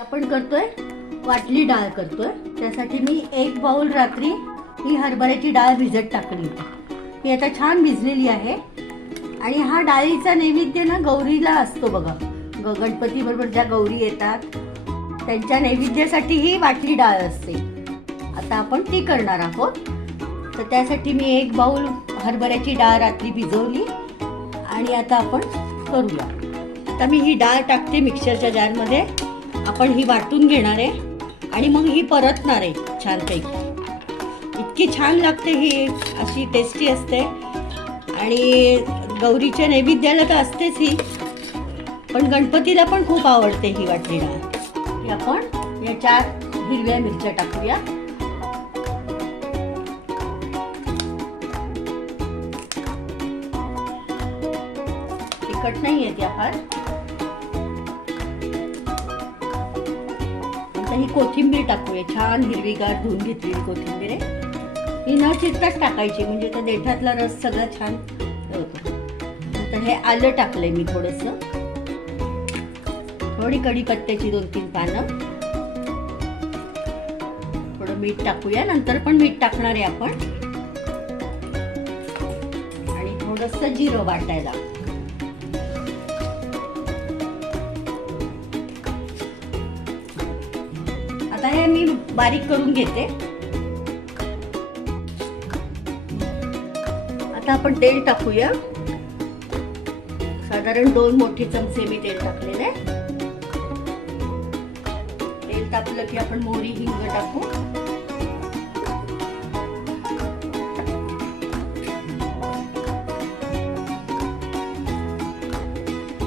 आपण करतोय वाटली डाळ करतोय. त्यासाठी मी 1 बाउल रात्री ही हरभऱ्याची डाळ भिजत टाकली होती. ही आता छान भिजलेली आहे. आणि हा डाळीचा नैवेद्य ना गौरीला असतो बघा. गणपती बरोबर ज्या गौरी येतात त्यांच्या नैवेद्यासाठी ही वाटली डाळ असते. आता आपण ती करणार आहोत. तर त्यासाठी मी 1 बाउल हरभऱ्याची डाळ रात्री भिजवली आणि आता आपण करूया. आता मी ही डाळ टाकते मिक्सरच्या जारमध्ये. आपण ही वाटून घेणार आहे आणि मग ही परतणार आहे छानपैकी. इतकी छान लागते ही, अशी टेस्टी असते. आणि गौरीच्या नैवेद्याला तर असतेच ही, पण गणपतीला पण खूप आवडते ही वाटली डाळ. आपण या 4 हिरव्या मिरच्या टाकूया. तिखट नाही आहे त्या फार. ही कोथिंबीर टाकूया. छान हिरवीगार धुवून घेतलेली कोथिंबीर आहे. ही न चिरताच टाकायची म्हणजे त्या देठातला रस सगळा छान होतो. आता हे आलं टाकलंय मी थोडंसं. थोडी कढीपत्त्याची 2-3 पानं. थोडं मीठ टाकूया. नंतर पण मीठ टाकणार आहे आपण. आणि थोडंसं जिरं वाटायला. आता हे मी बारीक करून घेते. आता आपण तेल टाकूया. साधारण 2 मोठे चमचे मी तेल टाकलेले. तेल तापलं की आपण मोहरी हिंग टाकू.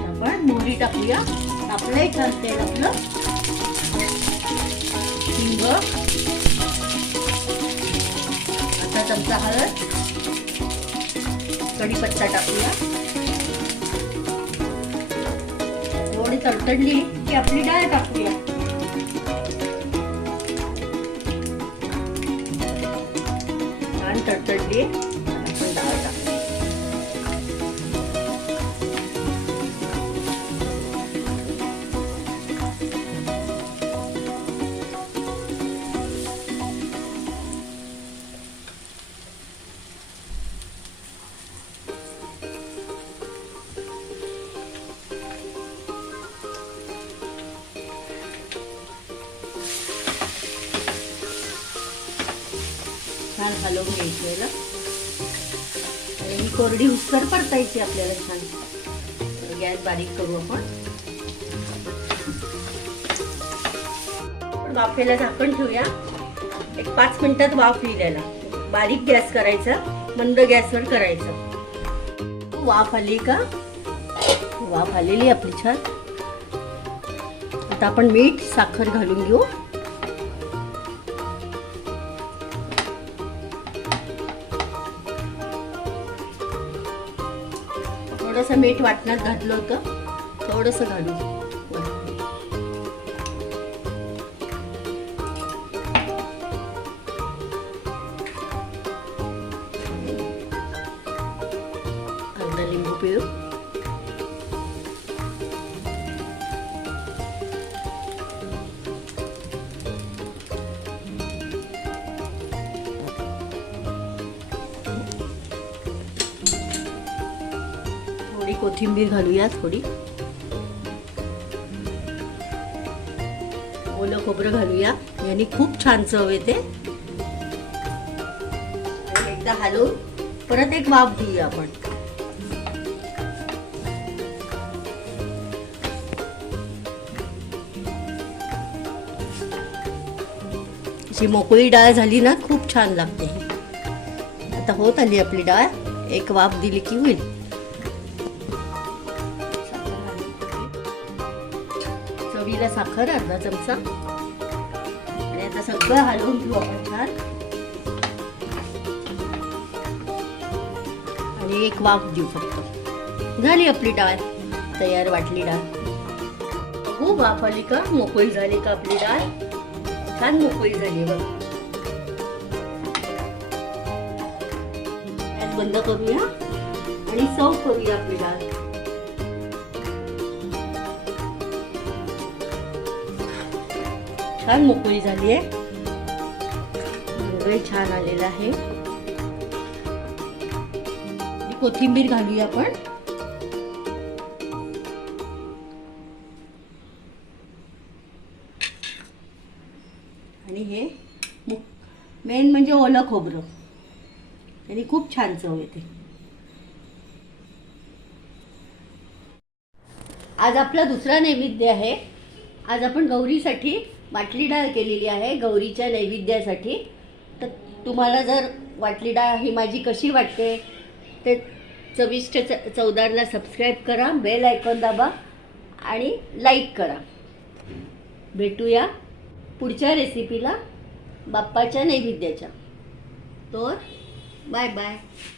आपण मोहरी टाकूया. आपलंही छान तेल आपलं. हिंग. आता चमचा हळद. कढीपत्ता टाकूया. थोडी तडतडली की आपली डाळ टाकूया. छान तडतडली आपण डाळ टाकूया. छान हलवून घ्यायची याला. आणि ही कोरडी उसळ परतायची आपल्याला छान. गॅस बारीक करू आपण. वाफेला झाकण ठेवूया. एक 5 मिनिटात वाफ येईल याला. बारीक गॅस करायचा, मंद गॅसवर करायचं. वाफ आली का? वाफ आलेली आपली छान. आता आपण मीठ साखर घालून घेऊ. थोडंसं मीठ वाटण्यात घातलं होतं. थोडंसं घालू. अर्धा लिंबू पिळू. थोडी कोथिंबीर घालूया. थोडी ओलं खोबरं घालूया. याने खूप छान चव येते. एकदा हलवून परत एक वाफ देऊया आपण. अशी मोकळी डाळ झाली ना खूप छान लागते. आता होत आली आपली डाळ. एक वाफ दिली की होईल. चवीला साखर अर्धा चमचा. आणि आता सगळं हलवून घेऊ आपण छान. आणि एक वाफ देऊ फक्त. झाली आपली डाळ तयार. वाटली डाळ. खूप वाफ आली का? मोकळी झाली का आपली डाळ? छान मोकळी झाली बघ. गॅस बंद करूया आणि सर्व करूया आपली डाळ. छान मोकळी झाली आहे, रंगही छान आलेला आहे. कोथिंबीर घालूया आपण. आणि हे मेन म्हणजे ओलं खोबरं, त्याने खूप छान चव येते. आज आपला दुसरा नैवेद्य आहे. आज आपण गौरीसाठी वाटली डाळ केलेली आहे, गौरीच्या नैवेद्यासाठी. तर तुम्हाला जर वाटली डाळ ही माझी कशी वाटते ते चविष्ट चवदारला सबस्क्राईब करा, बेल आयकॉन दाबा आणि लाईक करा. भेटूया पुढच्या रेसिपीला बाप्पाच्या नैवेद्याच्या. तर बाय बाय.